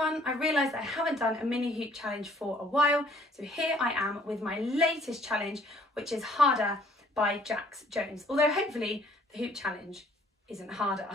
everyone, I realised I haven't done a mini hoop challenge for a while, so here I am with my latest challenge, which is Harder by Jax Jones, although hopefully the hoop challenge isn't harder.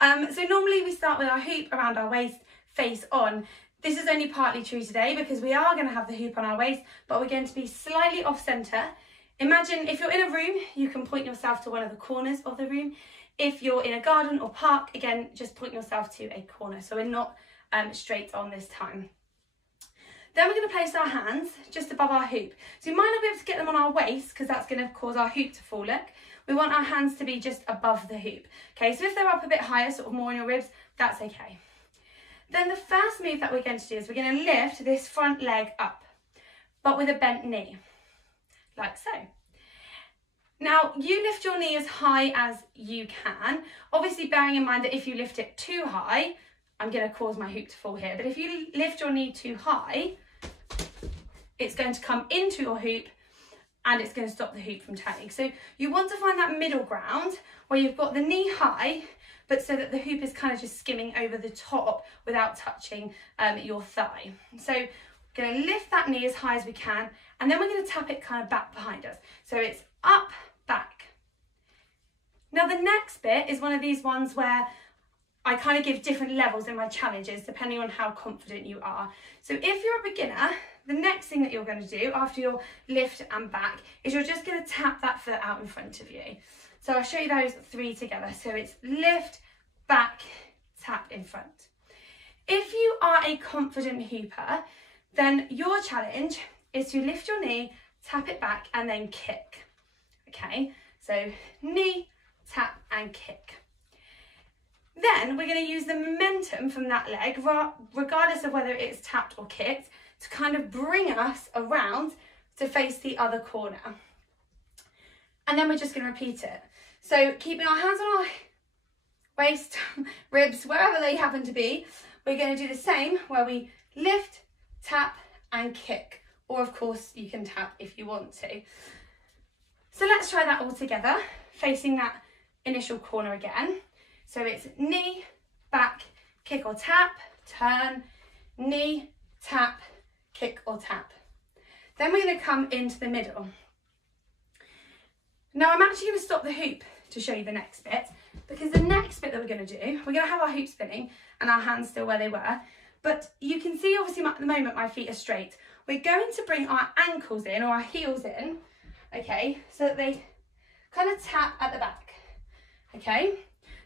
So normally we start with our hoop around our waist, face on. This is only partly true today because we are going to have the hoop on our waist, but we're going to be slightly off centre. Imagine if you're in a room, you can point yourself to one of the corners of the room. If you're in a garden or park, again, just point yourself to a corner. So we're not straight on this time. Then we're going to place our hands just above our hoop. So you might not be able to get them on our waist because that's going to cause our hoop to fall. Look, we want our hands to be just above the hoop. Okay, so if they're up a bit higher, sort of more on your ribs, that's okay. Then the first move that we're going to do is we're going to lift this front leg up, but with a bent knee, like so. Now, you lift your knee as high as you can, obviously bearing in mind that if you lift it too high, I'm going to cause my hoop to fall here, but if you lift your knee too high, it's going to come into your hoop and it's going to stop the hoop from turning. So you want to find that middle ground where you've got the knee high, but so that the hoop is kind of just skimming over the top without touching your thigh. So we're going to lift that knee as high as we can, and then we're going to tap it kind of back behind us. So it's up, back. Now the next bit is one of these ones where I kind of give different levels in my challenges depending on how confident you are. So if you're a beginner, the next thing that you're going to do after your lift and back is you're just going to tap that foot out in front of you. So I'll show you those three together. So it's lift, back, tap in front. If you are a confident hooper, then your challenge is to lift your knee, tap it back, and then kick. Okay, so knee, tap, and kick. Then we're going to use the momentum from that leg, regardless of whether it's tapped or kicked, to kind of bring us around to face the other corner. And then we're just going to repeat it. So keeping our hands on our waist, ribs, wherever they happen to be, we're going to do the same where we lift, tap, and kick. Or of course you can tap if you want to. So let's try that all together, facing that initial corner again. So it's knee, back, kick or tap, turn, knee, tap, kick or tap. Then we're going to come into the middle. Now I'm actually going to stop the hoop to show you the next bit, because the next bit that we're going to do, we're going to have our hoop spinning and our hands still where they were, but you can see obviously at the moment my feet are straight. We're going to bring our ankles in, or our heels in, okay, so that they kind of tap at the back, okay?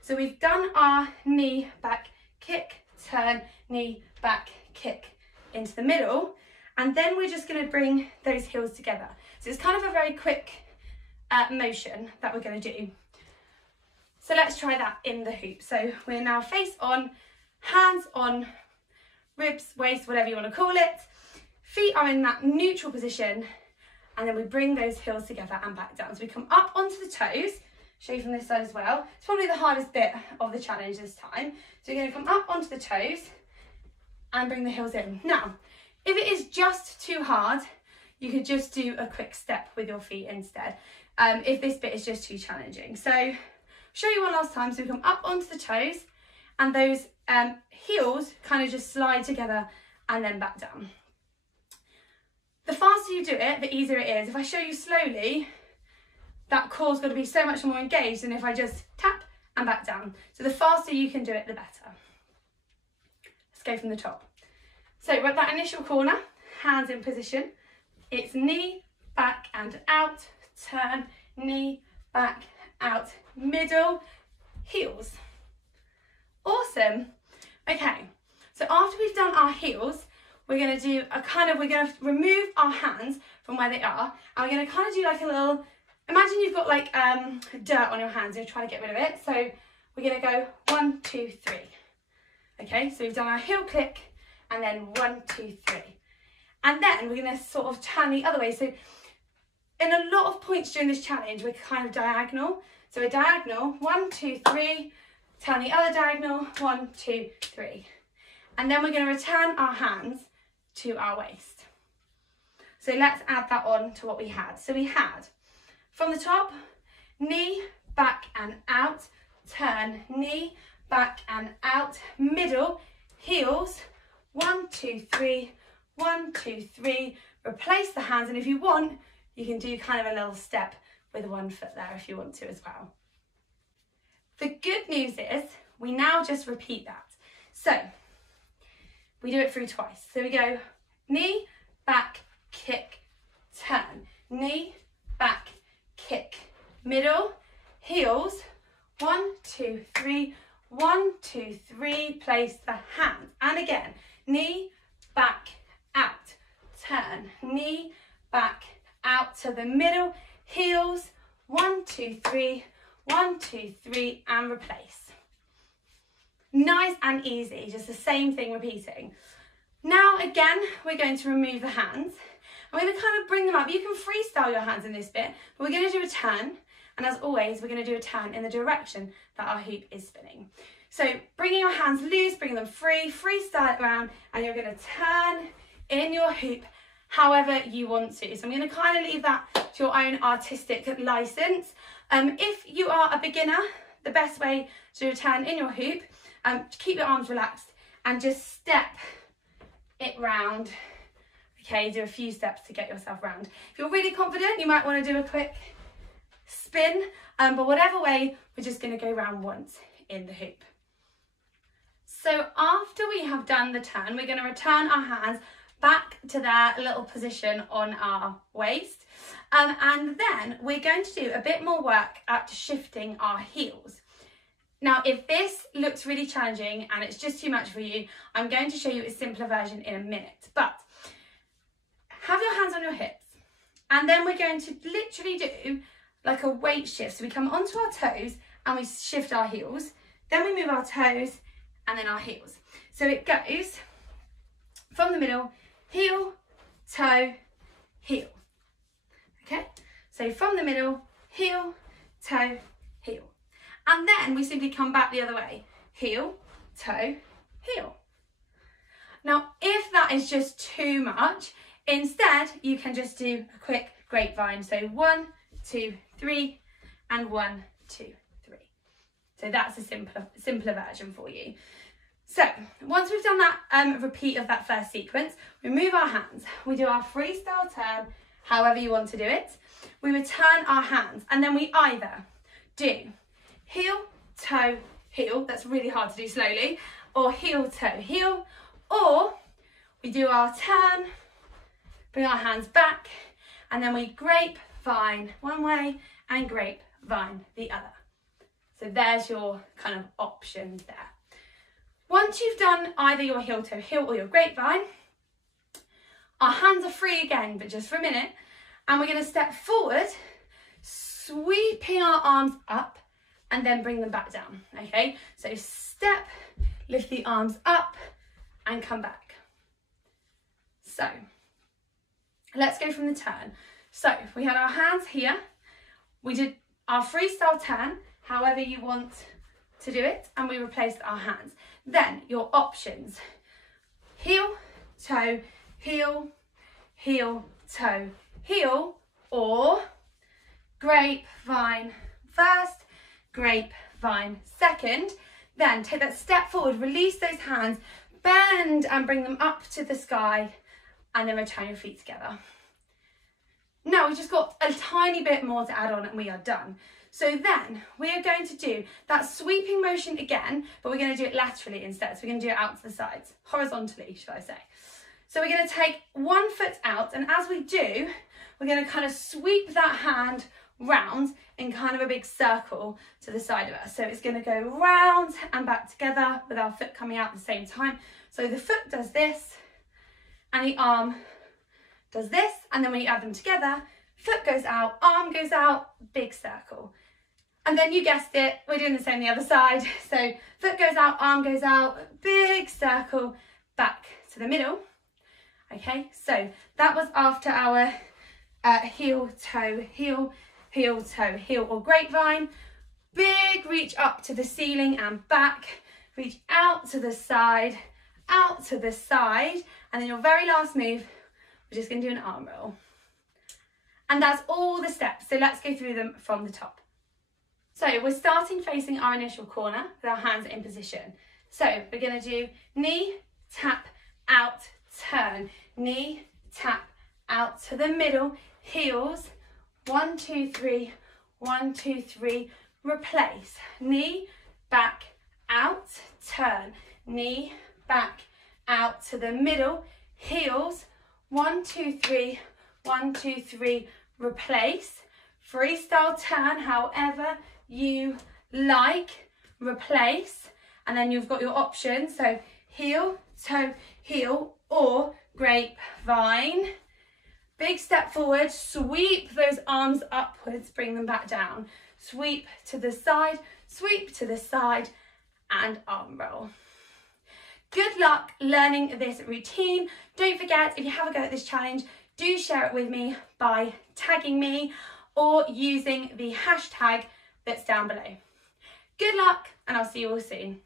So we've done our knee, back, kick, turn, knee, back, kick into the middle, and then we're just going to bring those heels together. So it's kind of a very quick motion that we're going to do. So let's try that in the hoop. So we're now face on, hands on, ribs, waist, whatever you want to call it. Feet are in that neutral position, and then we bring those heels together and back down. So we come up onto the toes, show you from this side as well. It's probably the hardest bit of the challenge this time. So you're going to come up onto the toes and bring the heels in. Now, if it is just too hard, you could just do a quick step with your feet instead, if this bit is just too challenging. So show you one last time. So we come up onto the toes, and those heels kind of just slide together and then back down. The faster you do it, the easier it is. If I show you slowly, that core's got to be so much more engaged than if I just tap and back down. So the faster you can do it, the better. Let's go from the top. So we're at that initial corner, hands in position. It's knee, back and out, turn, knee, back, out, middle, heels. Awesome. Okay, so after we've done our heels, we're going to do we're going to remove our hands from where they are, and we're going to kind of do like a little, imagine you've got like dirt on your hands, you're trying to get rid of it. So we're going to go 1, 2, 3. Okay, so we've done our heel click, and then 1, 2, 3. And then we're going to sort of turn the other way. So in a lot of points during this challenge, we're kind of diagonal. So we're diagonal, 1, 2, 3, turn the other diagonal, 1, 2, 3. And then we're going to return our hands to our waist. So let's add that on to what we had. So we had, from the top, knee, back and out, turn, knee, back and out, middle, heels, 1, 2, 3, 1, 2, 3. Replace the hands, and if you want, you can do kind of a little step with one foot there if you want to as well. The good news is we now just repeat that. So we do it through twice. So we go knee, back, kick, turn. Knee, back, kick, middle, heels. 1, 2, 3, 1, 2, 3. Place the hands. And again, knee, back, out, turn. Knee, back, out to the middle, heels. 1, 2, 3, 1, 2, 3, and replace. Nice and easy, just the same thing repeating. Now again, we're going to remove the hands. I'm going to kind of bring them up. You can freestyle your hands in this bit, but we're going to do a turn. And as always, we're going to do a turn in the direction that our hoop is spinning. So bringing your hands loose, bringing them free, freestyle it around, and you're going to turn in your hoop however you want to. So I'm going to kind of leave that to your own artistic license. If you are a beginner, the best way to do a turn in your hoop, keep your arms relaxed and just step it round. Okay, do a few steps to get yourself round. If you're really confident, you might want to do a quick spin, but whatever way, we're just going to go round once in the hoop. So after we have done the turn, we're going to return our hands back to their little position on our waist, and then we're going to do a bit more work at shifting our heels. Now, if this looks really challenging and it's just too much for you, I'm going to show you a simpler version in a minute, but have your hands on your hips, and then we're going to literally do like a weight shift. So we come onto our toes and we shift our heels, then we move our toes and then our heels. So it goes from the middle, heel, toe, heel. Okay, so from the middle, heel, toe, heel. And then we simply come back the other way, heel, toe, heel. Now, if that is just too much, instead you can just do a quick grapevine. So 1, 2, 3, and 1, 2, 3. So that's a simpler version for you. So once we've done that repeat of that first sequence, we move our hands. We do our freestyle turn, however you want to do it. We return our hands, and then we either do heel, toe, heel. That's really hard to do slowly. Or heel, toe, heel. Or we do our turn, bring our hands back, and then we grapevine one way and grapevine the other. So there's your kind of options there. Once you've done either your heel, toe, heel or your grapevine, our hands are free again, but just for a minute. And we're going to step forward, sweeping our arms up and then bring them back down. Okay, so step, lift the arms up and come back. So let's go from the turn. So we had our hands here. We did our freestyle turn, however you want to do it, and we replaced our hands. Then your options: heel, toe, heel, heel, toe, heel, or grapevine first, grapevine second. Then take that step forward, release those hands, bend and bring them up to the sky, and then return your feet together. Now we've just got a tiny bit more to add on and we are done. So then we are going to do that sweeping motion again, but we're going to do it laterally instead. So we're going to do it out to the sides, horizontally, should I say. So we're going to take one foot out, and as we do, we're going to kind of sweep that hand round in kind of a big circle to the side of us. So it's going to go round and back together with our foot coming out at the same time. So the foot does this and the arm does this, and then when you add them together, foot goes out, arm goes out, big circle. And then you guessed it, we're doing the same the other side. So foot goes out, arm goes out, big circle, back to the middle. Okay, so that was after our heel, toe, heel, heel, toe, heel, or grapevine. Big reach up to the ceiling and back, reach out to the side, and then your very last move, we're just going to do an arm roll. And that's all the steps. So let's go through them from the top. So we're starting facing our initial corner with our hands in position. So we're going to do knee, tap, out, turn. Knee, tap, out to the middle, heels. 1, 2, 3, 1, 2, 3, replace. Knee, back, out, turn. Knee, back, out to the middle, heels. 1, 2, 3, 1, 2, 3, replace. Freestyle turn, however you like, replace. And then you've got your options, so heel, toe, heel, or grapevine. Big step forward, sweep those arms upwards, bring them back down. Sweep to the side, and arm roll. Good luck learning this routine. Don't forget, if you have a go at this challenge, do share it with me by tagging me or using the hashtag that's down below. Good luck, and I'll see you all soon.